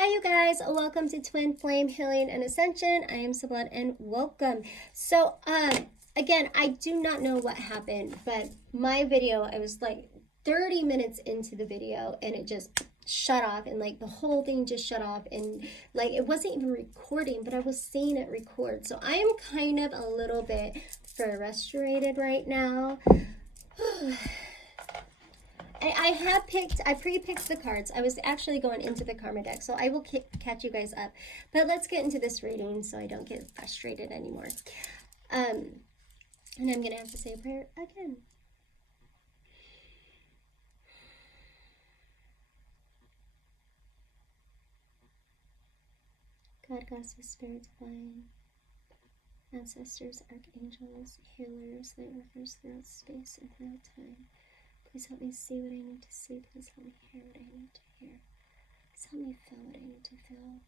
Hi you guys, welcome to Twin Flame Healing and Ascension. I am Sublette and welcome. So again, I do not know what happened, but my video, I was like 30 minutes into the video and it just shut off, and like the whole thing just shut off, and like it wasn't even recording, but I was seeing it record. So I am kind of a little bit frustrated right now. I pre-picked the cards. I was actually going into the karma deck, so I will catch you guys up. But let's get into this reading so I don't get frustrated anymore. And I'm going to have to say a prayer again. God, goddesses, spirit divine, ancestors, archangels, healers, light workers throughout space and throughout time. Please help me see what I need to see. Please help me hear what I need to hear. Please help me feel what I need to feel.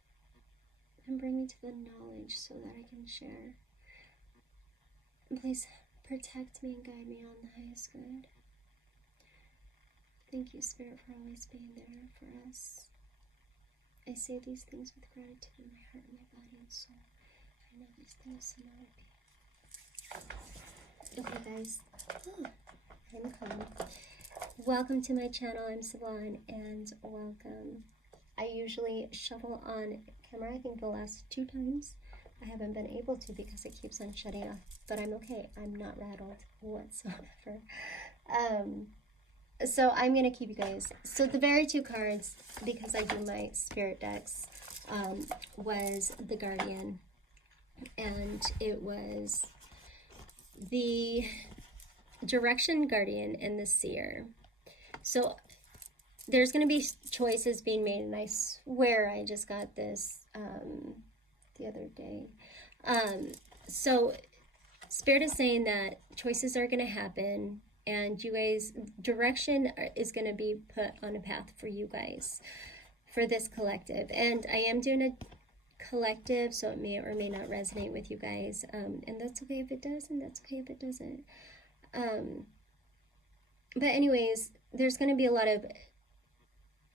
And bring me to the knowledge so that I can share. And please protect me and guide me on the highest good. Thank you, Spirit, for always being there for us. I say these things with gratitude in my heart, my body, and soul. I know these things so now it be. Okay, guys. I'm calm. Welcome to my channel. I'm Sublette, and welcome. I usually shuffle on camera. I think the last 2 times I haven't been able to because it keeps on shutting off, but I'm okay. I'm not rattled whatsoever. So I'm gonna keep you guys. So the very 2 cards, because I do my spirit decks, was the Guardian, and it was the Direction Guardian and the Seer. So there's going to be choices being made, and I swear I just got this the other day. So Spirit is saying that choices are going to happen, and you guys, direction is going to be put on a path for you guys, for this collective. And I am doing a collective, so it may or may not resonate with you guys, and that's okay if it does, and that's okay if it doesn't. But anyways, there's going to be a lot of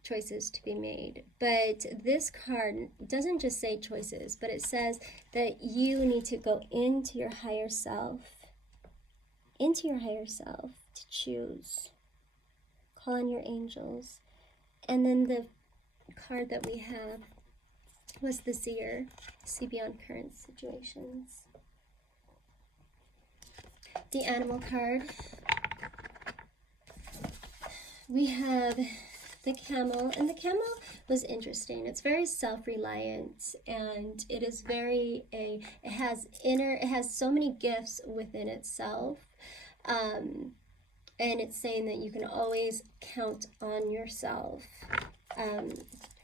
choices to be made, but this card doesn't just say choices, but it says that you need to go into your higher self, to choose. Call on your angels. And then the card that we have was the Seer, see beyond current situations. The Animal card, we have the Camel, and the Camel was interesting. It's very self-reliant, and it is it has so many gifts within itself, and it's saying that you can always count on yourself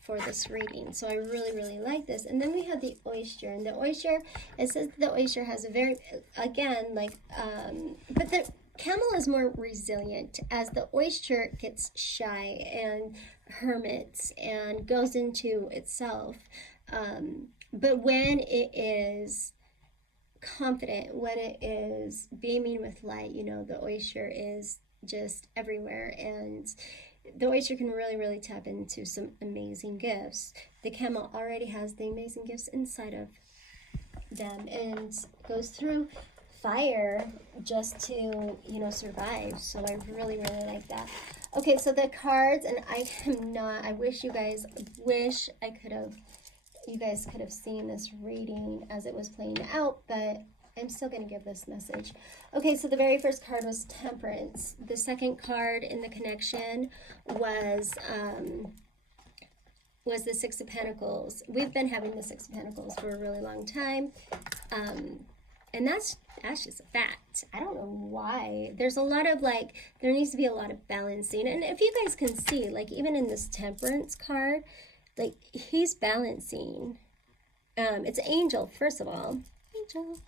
for this reading. So I really like this. And then we have the Oyster, and the Oyster, it says the Oyster has a very, again, like but the Camel is more resilient, as the Oyster gets shy and hermits and goes into itself, but when it is confident, when it is beaming with light, you know, the Oyster is just everywhere, and the Oyster can really tap into some amazing gifts. The Camel already has the amazing gifts inside of them and goes through fire just to, you know, survive. So I really like that. Okay, so the cards, and I wish you guys could have seen this reading as it was playing out, but I'm still going to give this message. Okay, so the very first card was Temperance. The second card in the connection was the Six of Pentacles. We've been having the Six of Pentacles for a really long time, and that's just a fact. I don't know why. There's a lot of, like, there needs to be a lot of balancing, and if you guys can see, like, even in this Temperance card, like, he's balancing. It's an angel, first of all. Angel.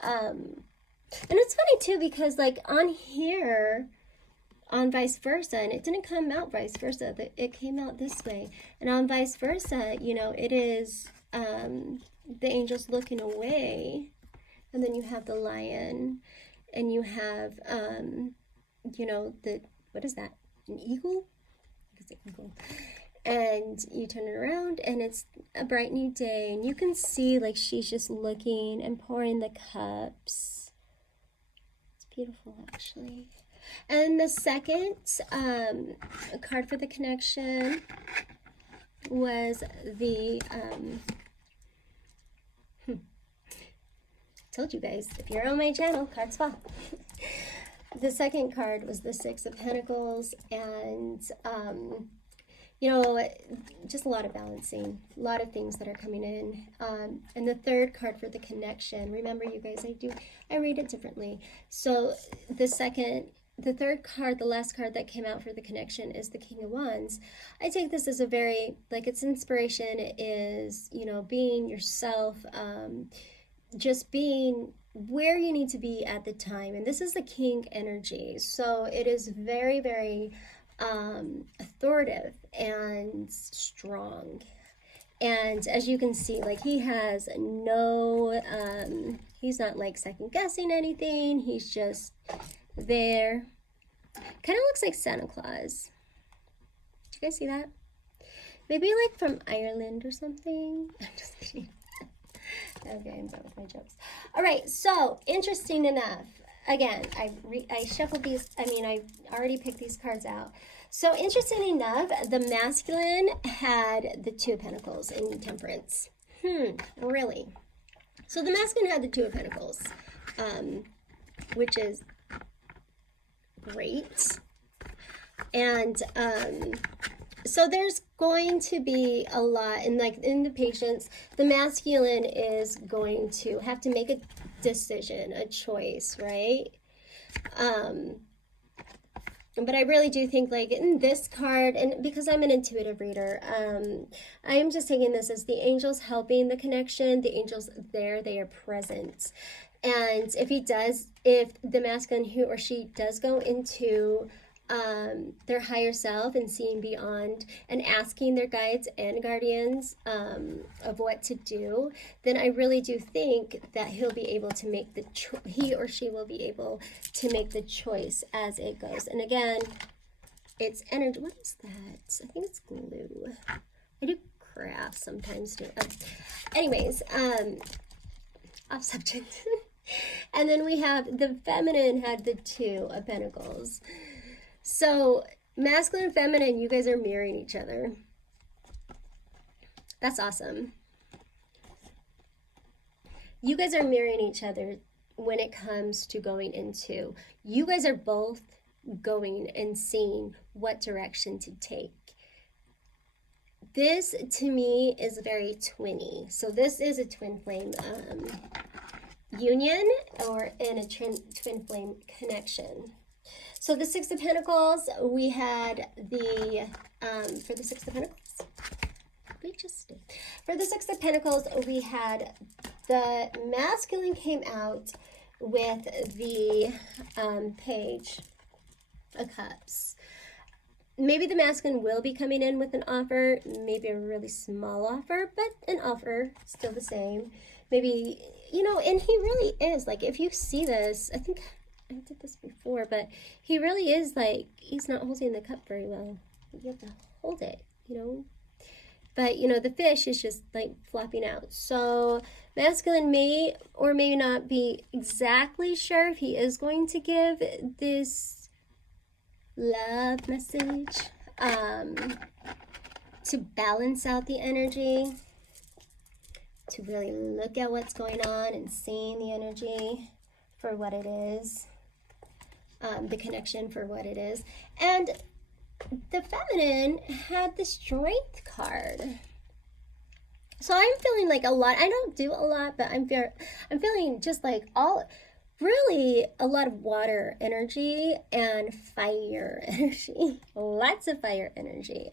And it's funny too, because like on here, on vice versa, and it didn't come out vice versa, it came out this way, and on vice versa, you know, it is the angels looking away, and then you have the Lion, and you have you know, what is that, an eagle? I think it's an eagle. and you turn it around and it's a bright new day, and you can see like she's just looking and pouring the cups. It's beautiful, actually. And the second card for the connection was the told you guys, if you're on my channel, cards fall. The second card was the Six of Pentacles, and you know, just a lot of balancing, a lot of things that are coming in. And the third card for the connection, remember you guys, I read it differently. So the third card, the last card that came out for the connection is the King of Wands. I take this as a very, like, it's inspiration. It is, you know, being yourself, just being where you need to be at the time. And this is the King energy. So it is very, very authoritative and strong. And as you can see, like, he has no, he's not like second guessing anything. He's just there. Kind of looks like Santa Claus. Did you guys see that? Maybe like from Ireland or something. I'm just kidding. Okay, I'm done with my jokes. All right, so interesting enough. Again, I shuffled these. I mean, I already picked these cards out. So interesting enough, the masculine had the Two of Pentacles in Temperance. Really? So the masculine had the Two of Pentacles, which is great. And so there's going to be a lot, and like in the patience, the masculine is going to have to make a decision, a choice, right? But I really do think, like, in this card, and because I'm an intuitive reader, I am just taking this as the angels helping the connection. The angels there, they are present. And if the masculine, he or she does go into their higher self and seeing beyond and asking their guides and guardians of what to do, then I really do think that he'll be able to make he or she will be able to make the choice as it goes. And again, it's energy. What is that? I think it's glue. I do crafts sometimes too. Anyways, off subject. And then we have the feminine had the Two of Pentacles. So masculine and feminine, you guys are mirroring each other. That's awesome. You guys are mirroring each other when it comes to going into, you guys are both going and seeing what direction to take. This to me is very twinny. So this is a twin flame union, or in a twin flame connection. So the Six of Pentacles, we had the, for the Six of Pentacles, for the Six of Pentacles, we had the masculine came out with the Page of Cups. Maybe the masculine will be coming in with an offer, maybe a really small offer, but an offer, still the same. Maybe, you know, and he really is, like, if you see this, I think I did this before, but he really is, like, he's not holding the cup very well. You have to hold it, you know. But, you know, the fish is just, like, flopping out. So masculine may or may not be exactly sure if he is going to give this love message to balance out the energy, to really look at what's going on and seeing the energy for what it is. The connection for what it is. And the feminine had the Strength card. So I'm feeling like a lot. I don't do a lot, but I'm feeling just like really a lot of water energy and fire energy. Lots of fire energy.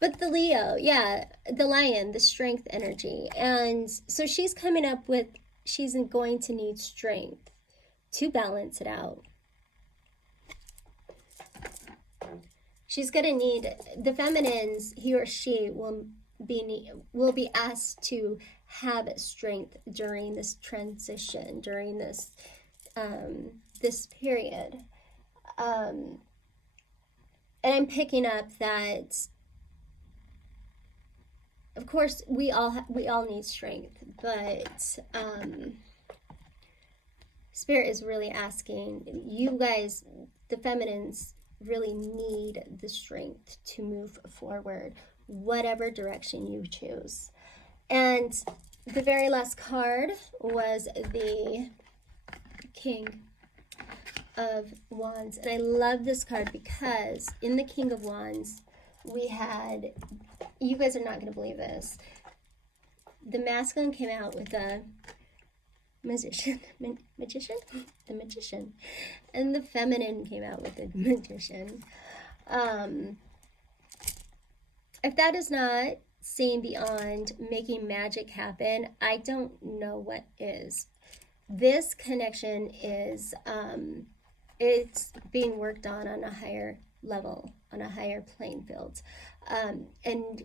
But the Leo, yeah, the lion, the strength energy. And so she's coming up with, she's going to need strength to balance it out. She's going to need, the feminines, he or she will be asked to have strength during this transition, during this this period. And I'm picking up that of course, we all need strength, but Spirit is really asking you guys, the feminines, really need the strength to move forward, whatever direction you choose. And the very last card was the King of Wands. And I love this card because in the King of Wands, we had, you guys are not going to believe this, the masculine came out with a magician, the magician, and the feminine came out with the magician. If that is not seeing beyond, making magic happen, I don't know what is. This connection is, it's being worked on a higher level, on a higher playing field. And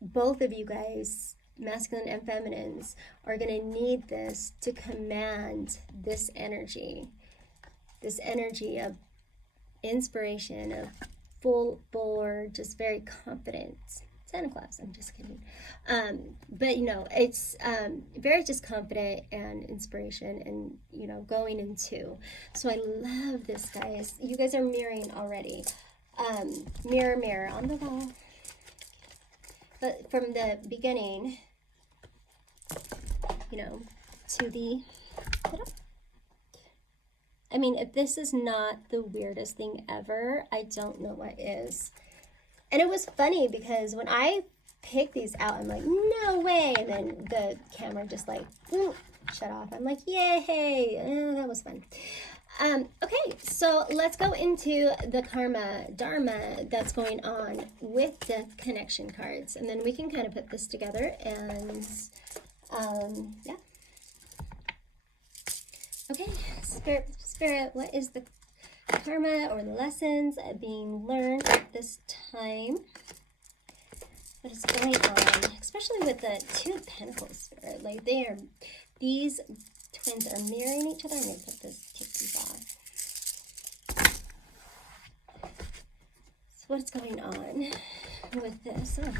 both of you guys, masculine and feminines, are going to need this to command this energy of inspiration, of full bore, just very confident. Santa Claus, I'm just kidding. But you know, it's very just confident and inspiration, and you know, going into. So I love this, guys. You guys are mirroring already. Mirror, mirror on the wall. But from the beginning, you know, to the middle. I mean, if this is not the weirdest thing ever, I don't know what is. And it was funny because when I picked these out, I'm like, no way. And then the camera just like, shut off. I'm like, yay, that was fun. Okay, so let's go into the karma, dharma that's going on with the connection cards. And then we can kind of put this together and, yeah. Okay, Spirit, what is the karma or the lessons being learned at this time? What is going on? Especially with the Two of Pentacles, Spirit. Like these twins are mirroring each other. I'm going to put this, take these off. So what's going on with this? Oh,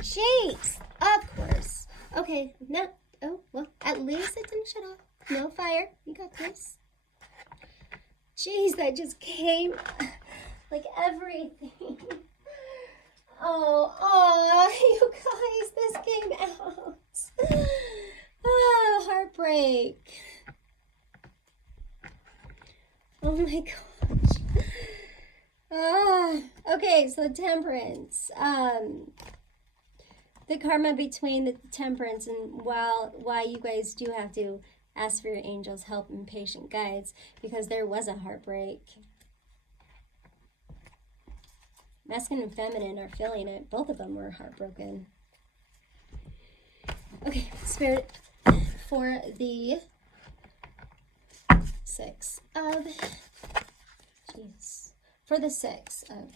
jeez, of course. Okay, no, oh, well, at least it didn't shut off. No fire. You got this. Jeez, that just came like everything. Oh, you guys, this came out. Oh, heartbreak. Oh my gosh. Okay, so Temperance. The karma between the Temperance and why you guys do have to ask for your angels' help and patient guides, because there was a heartbreak. Masculine and feminine are feeling it. Both of them were heartbroken. Okay, Spirit, for the Six of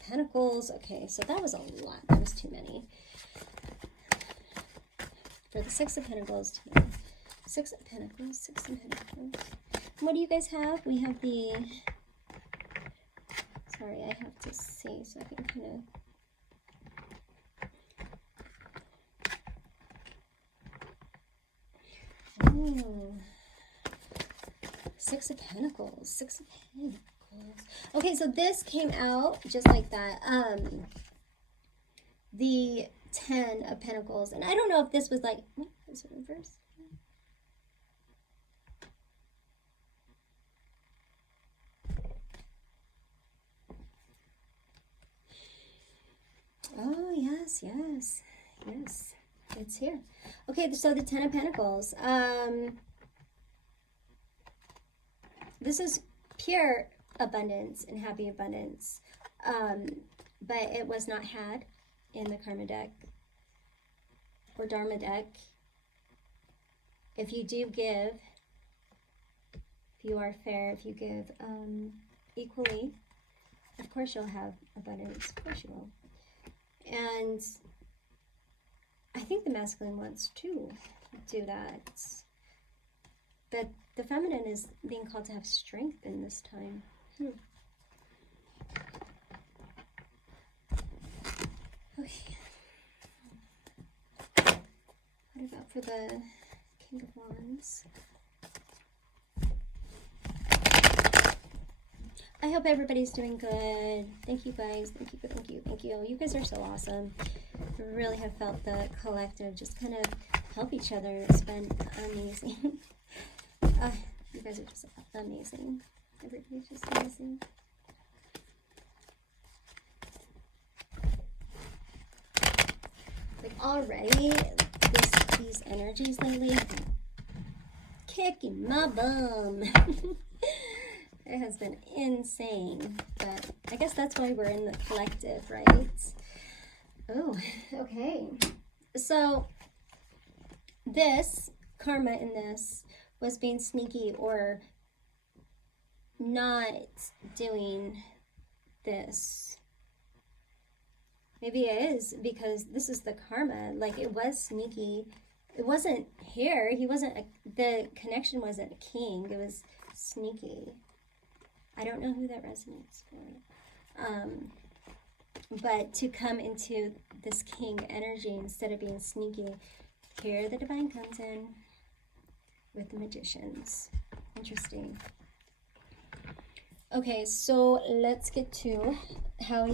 Pentacles. Okay, so that was a lot. That was too many. For the Six of Pentacles, too many. Six of Pentacles. What do you guys have? We have the, sorry, I have to see so I can kind of, oh, Six of Pentacles. Okay, so this came out just like that. The 10 of Pentacles, and I don't know if this was like, is it reversed? Oh, yes. It's here. Okay, so the 10 of Pentacles. This is pure abundance and happy abundance. But it was not had in the karma deck or dharma deck. If you do give, if you are fair, if you give equally, of course you'll have abundance. Of course you will. And I think the masculine wants to do that. But the feminine is being called to have strength in this time. Okay. for the King of Wands. I hope everybody's doing good. Thank you guys. Thank you, thank you, thank you. You guys are so awesome. I really have felt the collective just kind of help each other. It's been amazing. You guys are just amazing. Everybody's just amazing. Like already, these energies lately kicking my bum. It has been insane, but I guess that's why we're in the collective, right? Oh, okay. So this karma in this was being sneaky or not doing this. Maybe it is because this is the karma. Like it was sneaky. It wasn't here. He wasn't, the connection wasn't a king. It was sneaky. I don't know who that resonates for. But to come into this king energy instead of being sneaky, here the divine comes in with the magicians. Interesting. Okay, so let's get to how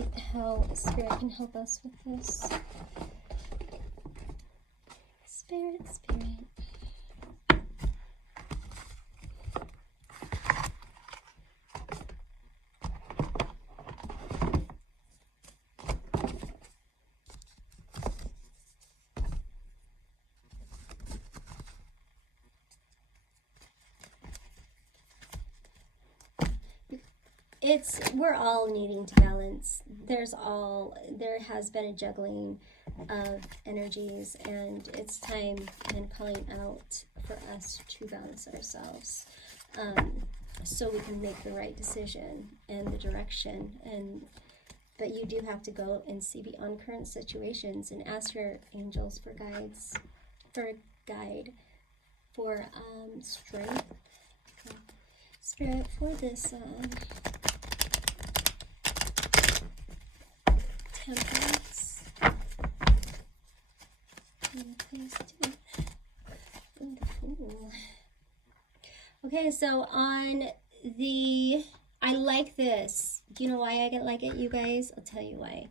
Spirit can help us with this. Spirit. We're all needing to balance. There has been a juggling of energies, and it's time and calling out for us to balance ourselves, so we can make the right decision and the direction. But you do have to go and see beyond current situations and ask your angels for guides, for guide, for strength. Spirit for this temperance. Okay, so on the, I like this. Do you know why I like it, you guys? I'll tell you why.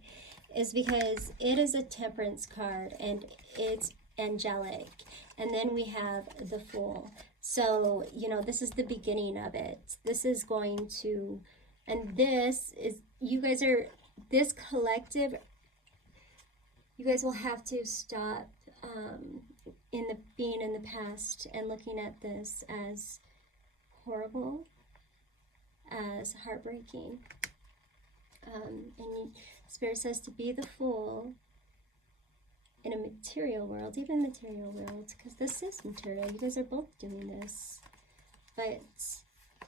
Is because it is a temperance card and it's angelic. And then we have the Fool. So, you know, this is the beginning of it. This is going to, and this is, you guys are, this collective, you guys will have to stop being in the past and looking at this as horrible, as heartbreaking. And Spirit says to be the Fool in a material world, even material world, because this is material. You guys are both doing this. But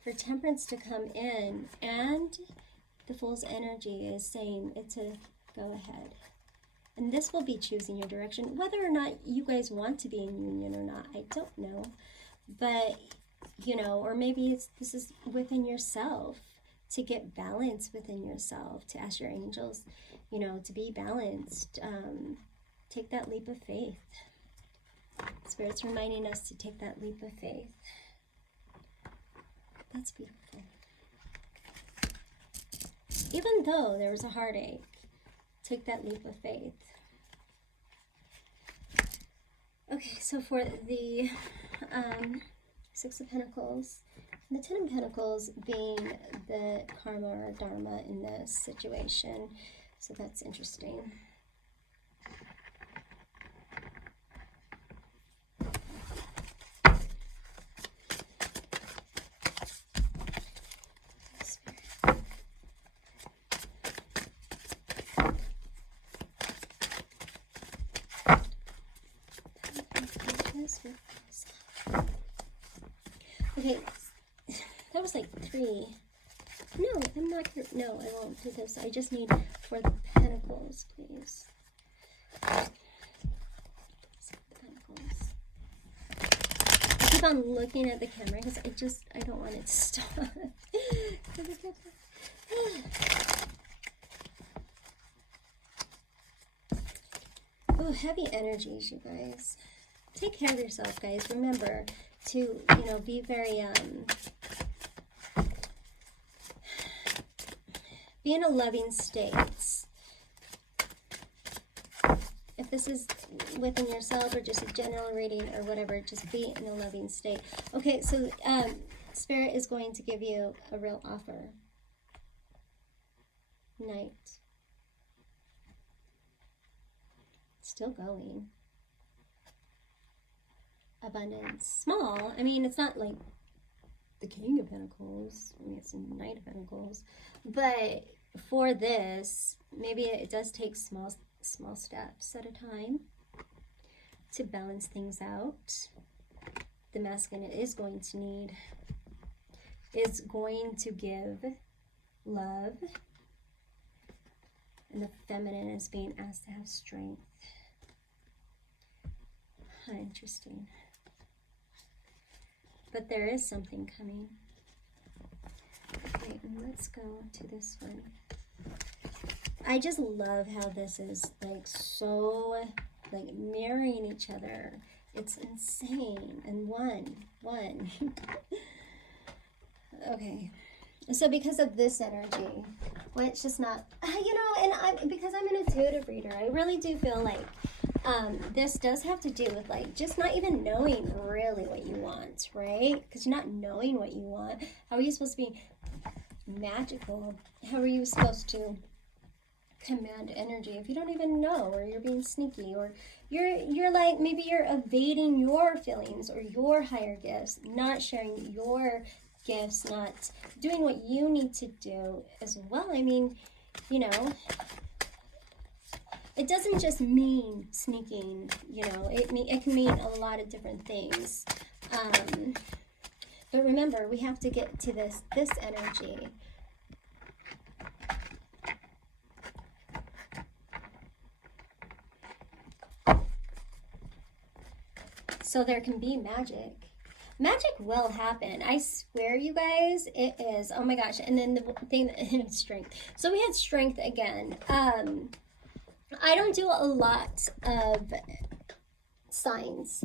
for temperance to come in, and the Fool's energy is saying it's a go ahead. And this will be choosing your direction. Whether or not you guys want to be in union or not, I don't know. But, you know, or maybe this is within yourself, to get balance within yourself, to ask your angels, you know, to be balanced. Take that leap of faith. Spirit's reminding us to take that leap of faith. That's beautiful. Even though there was a heartache, take that leap of faith. Okay, so for the Six of Pentacles, the Ten of Pentacles being the karma or dharma in this situation. So that's interesting. Okay, that was like 3. No, I'm not here. No, I won't do this. I just need for the Pentacles, please. Pentacles. I keep on looking at the camera because I don't want it to stop. Oh, heavy energies, you guys. take care of yourself, guys. Remember to, you know, be very, be in a loving state. If this is within yourself or just a general reading or whatever, just be in a loving state. Okay, so Spirit is going to give you a real offer. Knight. Still going. Abundance. Small. I mean, it's not like the King of Pentacles. I mean, it's a Knight of Pentacles. But for this, maybe it does take small steps at a time to balance things out. The masculine is going to give love, and the feminine is being asked to have strength. Interesting. But there is something coming. Okay, and let's go to this one. I just love how this is like so like mirroring each other. It's insane. And one. Okay. So because of this energy, well, it's just not, you know, and because I'm an intuitive reader, I really do feel like this does have to do with like just not even knowing really what you want, right? Because you're not knowing what you want. How are you supposed to be magical? How are you supposed to command energy if you don't even know, or you're being sneaky, or you're like, maybe you're evading your feelings or your higher gifts, not sharing your gifts, not doing what you need to do as well. I mean, you know, it doesn't just mean sneaking, you know, it can mean a lot of different things. But remember, we have to get to this energy. So there can be magic. Magic will happen. I swear, you guys, it is. Oh my gosh. And then the thing, strength. So we had strength again. I don't do a lot of signs,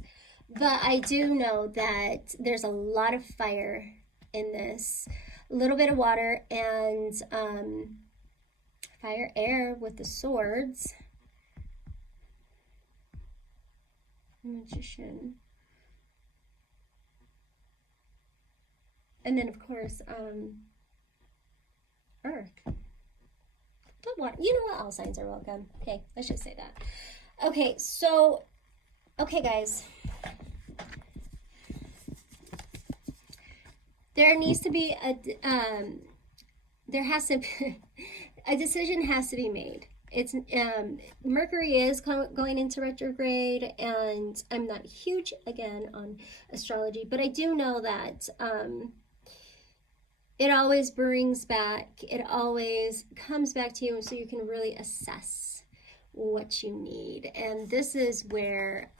but I do know that there's a lot of fire in this. A little bit of water and fire, air with the swords. Magician. And then, of course, earth. But what? You know what? All signs are welcome. Okay, let's just say that. Okay, so, okay, guys. There needs to be a, a decision has to be made. It's, Mercury is going into retrograde, and I'm not huge, again, on astrology, but I do know that, it always brings back, it always comes back to you, so you can really assess what you need. And this is where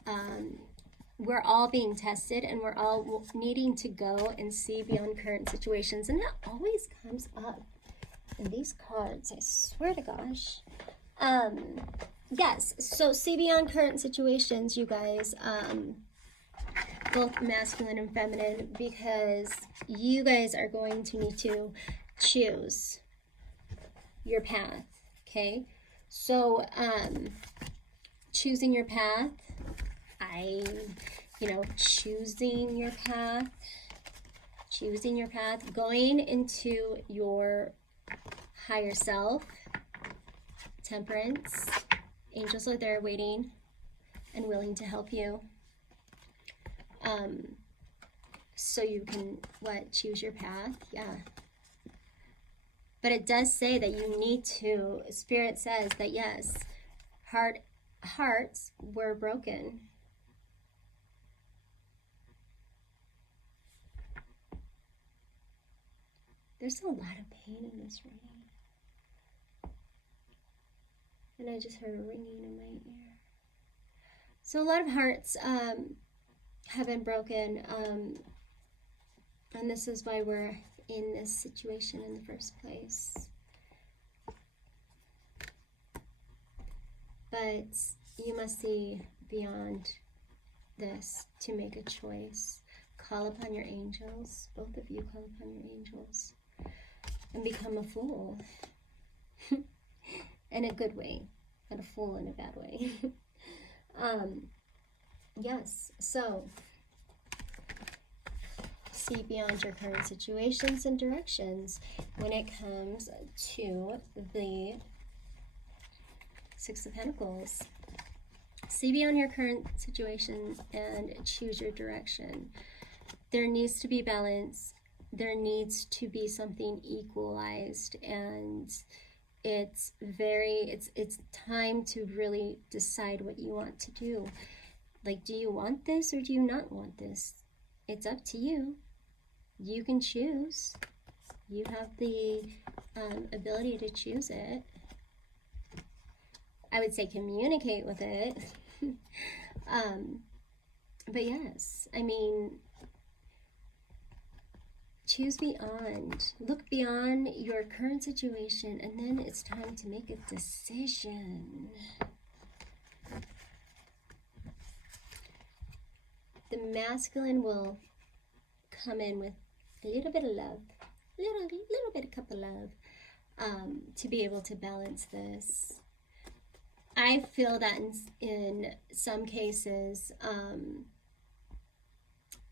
we're all being tested, and we're all needing to go and see beyond current situations. And that always comes up in these cards, I swear to gosh. Yes, so see beyond current situations, you guys. Both masculine and feminine, because you guys are going to need to choose your path, okay? So, choosing your path, choosing your path, going into your higher self, temperance, angels are there waiting and willing to help you. So you can, choose your path? Yeah. But it does say that you need to, Spirit says that yes, hearts were broken. There's a lot of pain in this reading. And I just heard a ringing in my ear. So a lot of hearts, have been broken, and this is why we're in this situation in the first place. But you must see beyond this to make a choice. Call upon your angels. Both of you call upon your angels. And become a fool. In a good way. Not a fool in a bad way. Yes, so see beyond your current situations and directions when it comes to the Six of Pentacles. See beyond your current situation and choose your direction. There needs to be balance. There needs to be something equalized, and it's time to really decide what you want to do. Like, do you want this or do you not want this? It's up to you. You can choose. You have the ability to choose it. I would say communicate with it. But yes, I mean, choose beyond. Look beyond your current situation, and then it's time to make a decision. The masculine will come in with a little bit of love, little bit of cup of love, to be able to balance this. I feel that in some cases,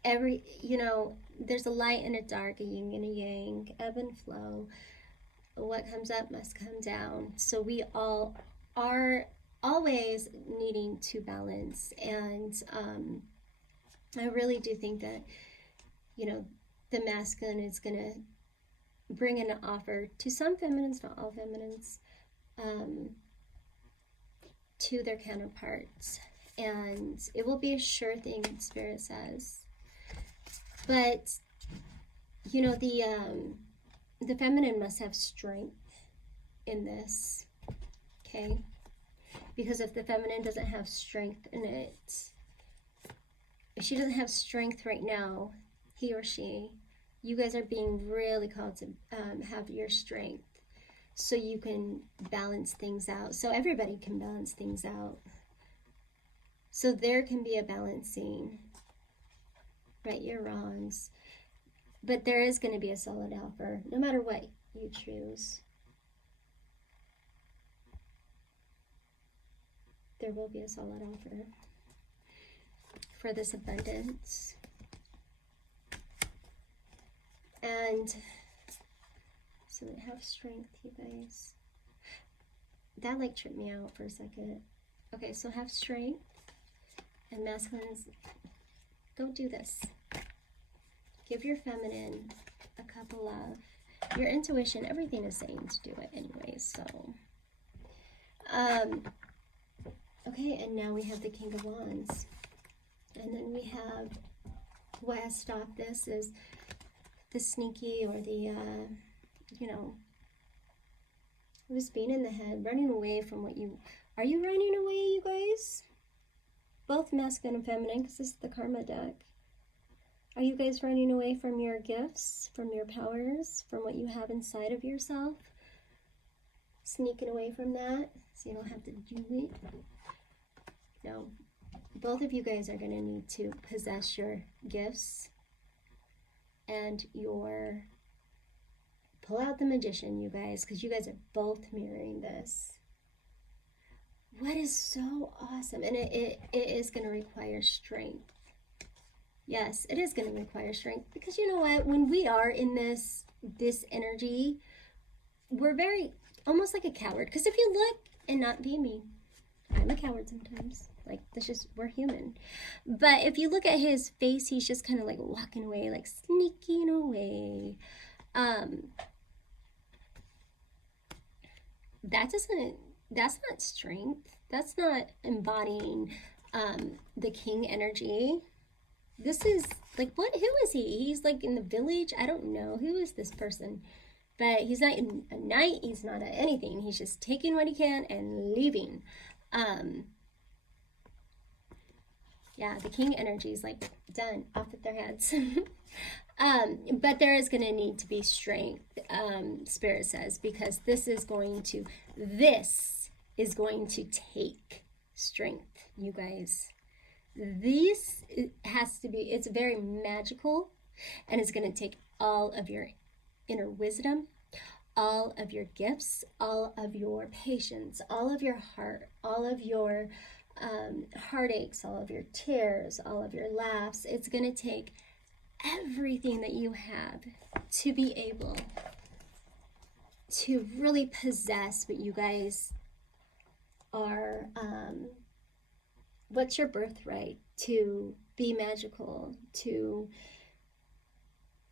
there's a light and a dark, a yin and a yang, ebb and flow. What comes up must come down. So we all are always needing to balance, and I really do think that, the masculine is going to bring an offer to some feminines, not all feminines, to their counterparts. And it will be a sure thing, Spirit says. But, the feminine must have strength in this, okay? Because if the feminine doesn't have strength in it, if she doesn't have strength right now, he or she, you guys are being really called to have your strength so you can balance things out. So everybody can balance things out. So there can be a balancing, right your wrongs. But there is going to be a solid offer, no matter what you choose. There will be a solid offer for this abundance. And so have strength, you guys. That like tripped me out for a second. Okay, so have strength. And masculines, go do this. Give your feminine a cup of love. Your intuition, everything is saying to do it anyways, so. Okay, and now we have the King of Wands. And then we have, what has stopped this is the sneaky or the, it was being in the head, running away from what you, are you running away, you guys? Both masculine and feminine, because this is the karma deck. Are you guys running away from your gifts, from your powers, from what you have inside of yourself? Sneaking away from that so you don't have to do it? No. Both of you guys are going to need to possess your gifts and pull out the Magician, you guys, because you guys are both mirroring this. What is so awesome, and it is going to require strength. Yes, it is going to require strength, because you know what, when we are in this energy, we're very, almost like a coward, because if you look, and not be me, I'm a coward sometimes, like, that's just, we're human, but if you look at his face, he's just kind of like walking away, like sneaking away. That's not strength. That's not embodying the king energy. This is like, who is he? He's like in the village. I don't know. Who is this person? But he's not a knight. He's not anything. He's just taking what he can and leaving. Yeah, the king energy is like done, off with their heads. But there is going to need to be strength, Spirit says, because this is going to take strength, you guys. This has to be, it's very magical, and it's going to take all of your inner wisdom, all of your gifts, all of your patience, all of your heart, all of your heartaches, all of your tears, all of your laughs. It's going to take everything that you have to be able to really possess what you guys are, what's your birthright, to be magical, to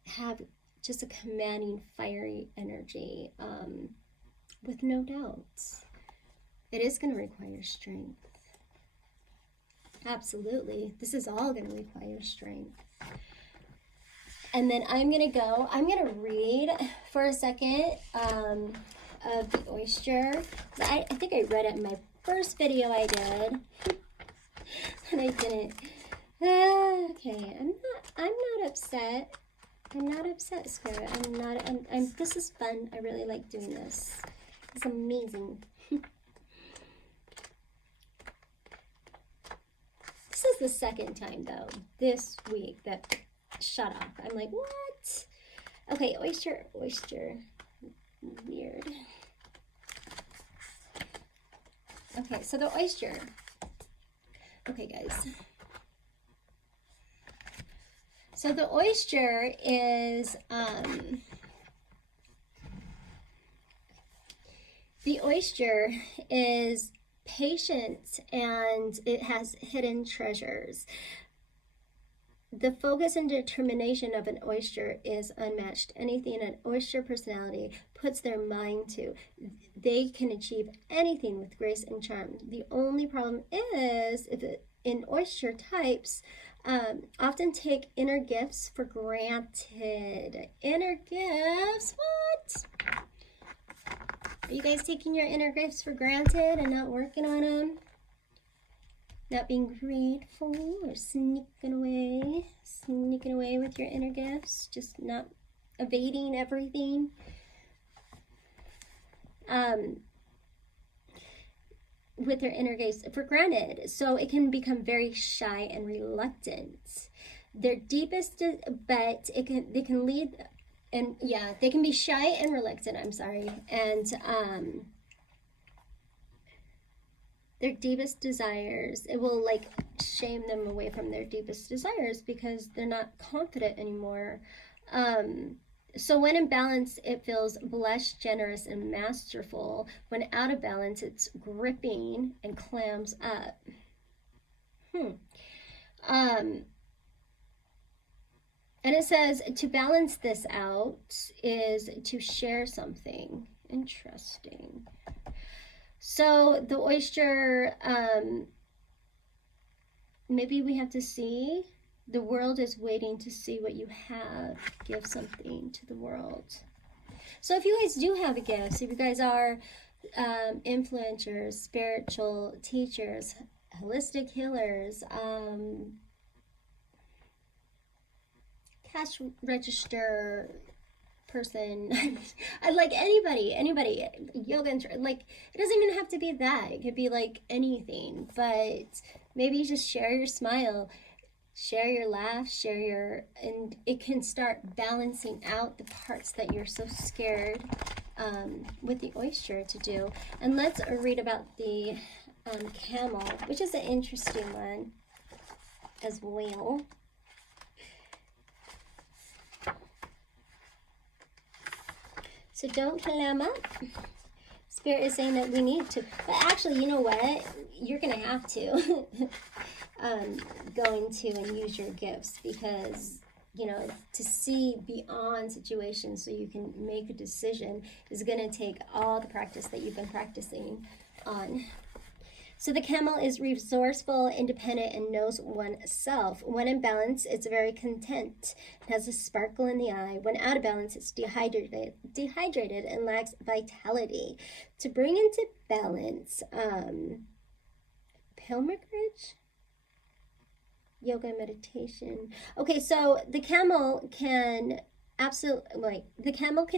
have just a commanding, fiery energy, with no doubts. It is going to require strength. Absolutely. This is all going to require strength. And then I'm going to read for a second of the oyster. I think I read it in my first video I did. And I didn't. Okay, I'm not upset. I'm not upset, Spirit. This is fun. I really like doing this. It's amazing. This is the second time, though, this week that shut off. I'm like, what? Okay, oyster. Weird. Okay, so the oyster. Okay, guys. So the oyster is, patient, and it has hidden treasures. The focus and determination of an oyster is unmatched. Anything an oyster personality puts their mind to, they can achieve anything with grace and charm. The only problem is in oyster types often take inner gifts for granted. Inner gifts? What? Are you guys taking your inner gifts for granted and not working on them? Not being grateful, or sneaking away with your inner gifts, just not evading everything. With their inner gifts for granted. So it can become very shy and reluctant. Their deepest, but they can lead, and yeah, they can be shy and reluctant, I'm sorry. And their deepest desires, it will like shame them away from their deepest desires because they're not confident anymore. So when in balance, it feels blush, generous, and masterful. When out of balance, it's gripping and clams up. And it says to balance this out is to share something. Interesting. So the oyster, maybe we have to see. The world is waiting to see what you have. Give something to the world. So if you guys do have a gift, if you guys are influencers, spiritual teachers, holistic healers, cash register person, I like anybody, yoga, like it doesn't even have to be that. It could be like anything, but maybe just share your smile, share your laugh, and it can start balancing out the parts that you're so scared with the oyster to do. And let's read about the camel, which is an interesting one as well. So don't clam up. Spirit is saying that we need to, but actually, you know what? You're going to have to go into and use your gifts, because, you know, to see beyond situations so you can make a decision is going to take all the practice that you've been practicing on. So the camel is resourceful, independent, and knows oneself. When in balance, it's very content. It has a sparkle in the eye. When out of balance, it's dehydrated and lacks vitality. To bring into balance, pilgrimage, yoga, meditation. Okay, so the camel can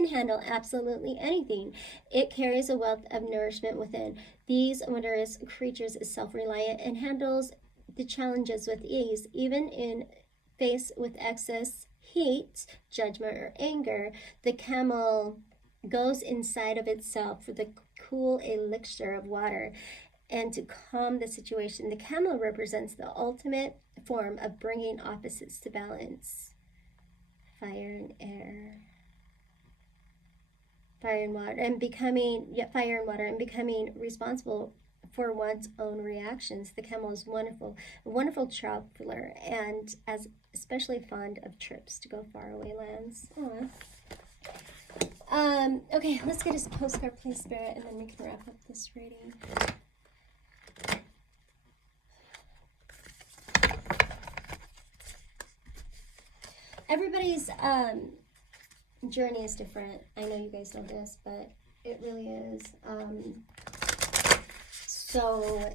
handle absolutely anything. It carries a wealth of nourishment within. These wondrous creatures is self-reliant and handles the challenges with ease. Even in face with excess heat, judgment, or anger, the camel goes inside of itself for the cool elixir of water and to calm the situation. The camel represents the ultimate form of bringing opposites to balance. Fire and air. Fire and water, and becoming responsible for one's own reactions. The camel is wonderful, a wonderful traveler, and as especially fond of trips to go faraway lands. Okay, let's get a postcard, please, Spirit, and then we can wrap up this reading. Everybody's journey is different. I know you guys know this, but it really is. So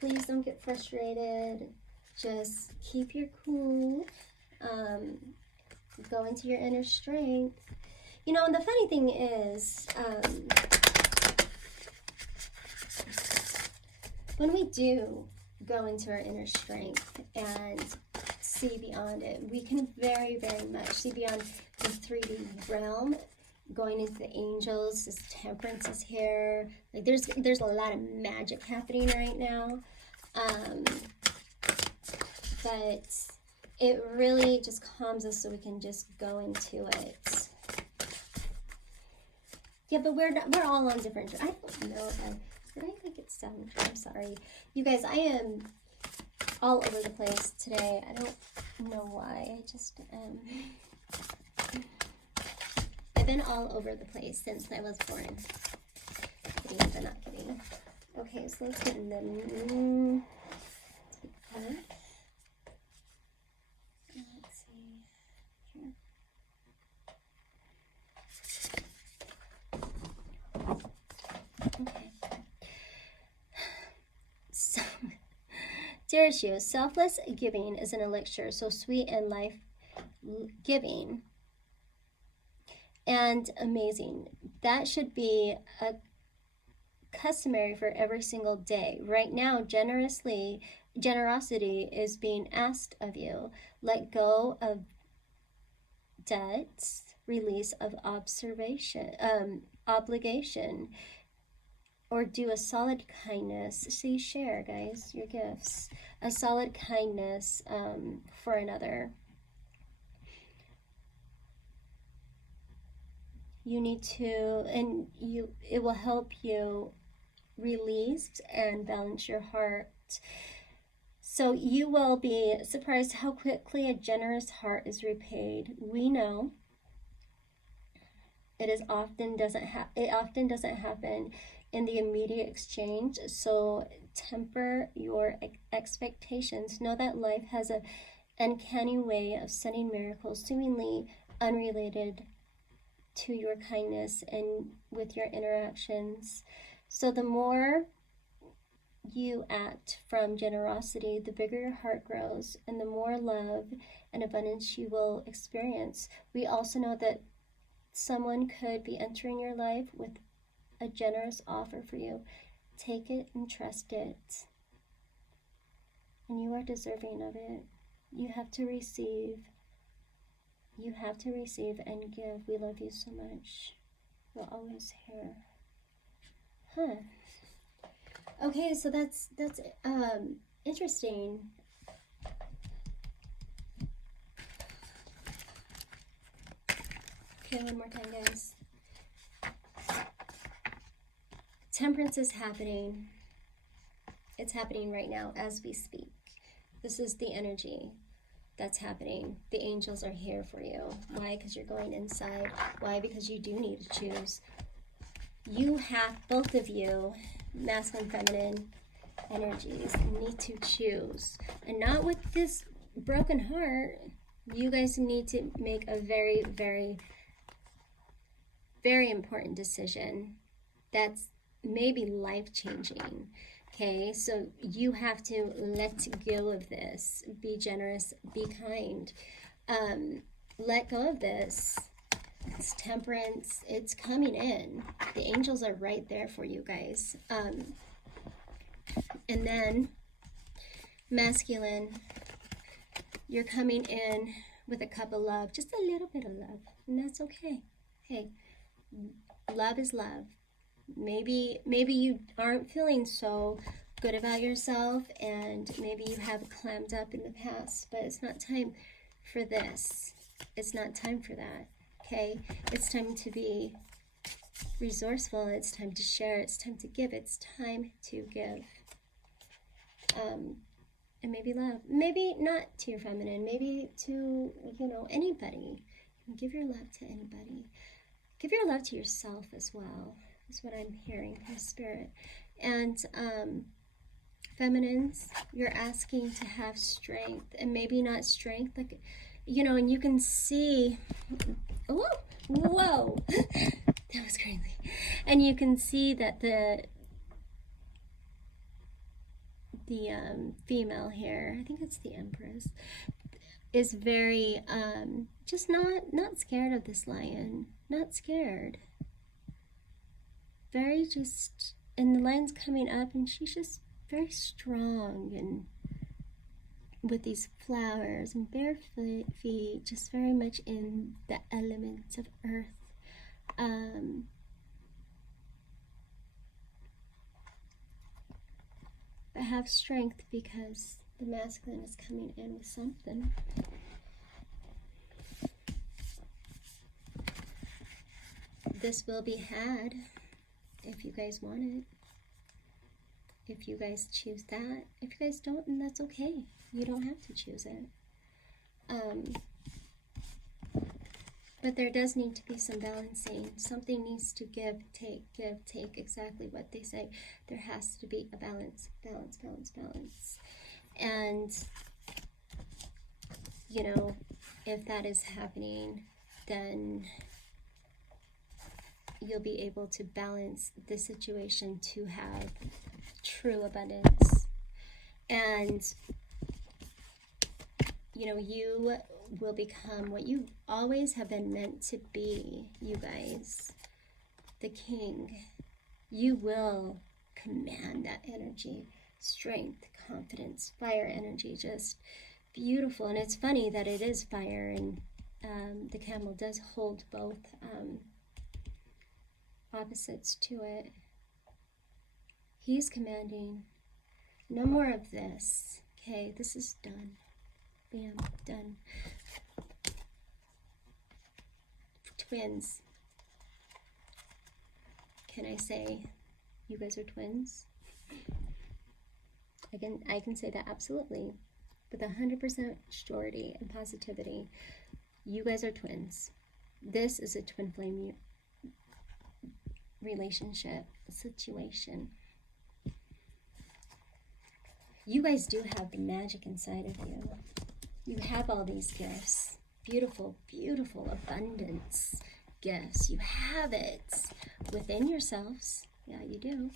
please don't get frustrated. Just keep your cool. Go into your inner strength. You know, and the funny thing is, when we do go into our inner strength and see beyond it, we can very, very much see beyond the 3D realm, going into the angels. This temperance is here. Like there's a lot of magic happening right now, but it really just calms us so we can just go into it. Yeah, but we're all on different. I don't know if did I make it sound? I'm sorry, you guys. I am all over the place today. I don't know why. I just I've been all over the place since I was born. Kidding, but not kidding. Okay, so let's get in the let's see here. Okay. So, dearest you, selfless giving is an elixir so sweet and life-giving and amazing. That should be a customary for every single day. Right now, generosity is being asked of you. Let go of debts, release of obligation, or do a solid kindness. See, share, guys, your gifts. A solid kindness for another. You need to, and it will help you release and balance your heart. So you will be surprised how quickly a generous heart is repaid. We know it often doesn't happen in the immediate exchange. So temper your expectations. Know that life has an uncanny way of sending miracles seemingly unrelated to your kindness and with your interactions. So the more you act from generosity, the bigger your heart grows and the more love and abundance you will experience. We also know that someone could be entering your life with a generous offer for you. Take it and trust it. And you are deserving of it. You have to receive. You have to receive and give. We love you so much. We're always here. Okay, so that's interesting. Okay, one more time, guys. Temperance is happening. It's happening right now as we speak. This is the energy that's happening. The angels are here for you. Why? Because you're going inside. Why? Because you do need to choose. You have, both of you, masculine, feminine energies, need to choose. And not with this broken heart. You guys need to make a very, very, very important decision that's maybe life-changing. Okay, so you have to let go of this. Be generous, be kind. Let go of this. It's temperance. It's coming in. The angels are right there for you guys. And then masculine, you're coming in with a cup of love, just a little bit of love, and that's okay. Hey, love is love. Maybe you aren't feeling so good about yourself, and maybe you have clammed up in the past, but it's not time for this. It's not time for that, okay? It's time to be resourceful. It's time to share. It's time to give. It's time to give. And maybe love. Maybe not to your feminine. Maybe to, you know, anybody. Give your love to anybody. Give your love to yourself as well. That's what I'm hearing from Spirit. And feminines, you're asking to have strength, and maybe not strength, like, you know, and you can see, oh, whoa, that was crazy. And you can see that the female here, I think it's the Empress, is very just not scared of this lion, not scared. Very just, and the lion's coming up, and she's just very strong, and with these flowers and bare feet, just very much in the elements of earth. But have strength, because the masculine is coming in with something. This will be had if you guys want it. If you guys choose that. If you guys don't, then that's okay. You don't have to choose it. But there does need to be some balancing. Something needs to give, take, exactly what they say. There has to be a balance, balance, balance, balance. And, you know, if that is happening, then you'll be able to balance the situation to have true abundance. And, you know, you will become what you always have been meant to be, you guys. The king. You will command that energy. Strength, confidence, fire energy. Just beautiful. And it's funny that it is fire, and the camel does hold both opposites to it. He's commanding, no more of this. Okay, this is done. Bam, done. Twins. Can I say you guys are twins? I can say that absolutely, with 100% surety and positivity. You guys are twins. This is a twin flame relationship situation. You guys do have the magic inside of you. You have all these gifts. Beautiful, beautiful abundance gifts. You have it within yourselves. Yeah, you do.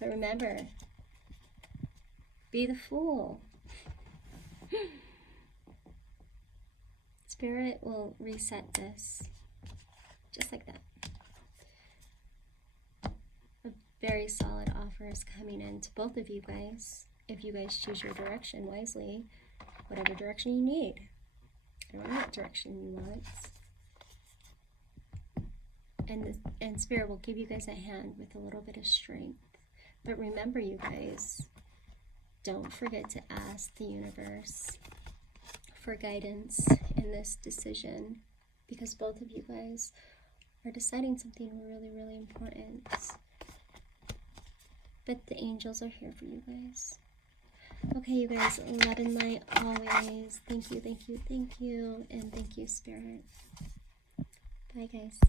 But remember, be the fool. Spirit will reset this just like that. A very solid offer is coming in to both of you guys. If you guys choose your direction wisely, whatever direction you need. I don't know what direction you want. And Spirit will give you guys a hand with a little bit of strength. But remember, you guys, don't forget to ask the universe for guidance in this decision, because both of you guys are deciding something really, really important. But the angels are here for you guys. Okay, you guys, love and light always. Thank you, thank you, thank you, and thank you, Spirit. Bye, guys.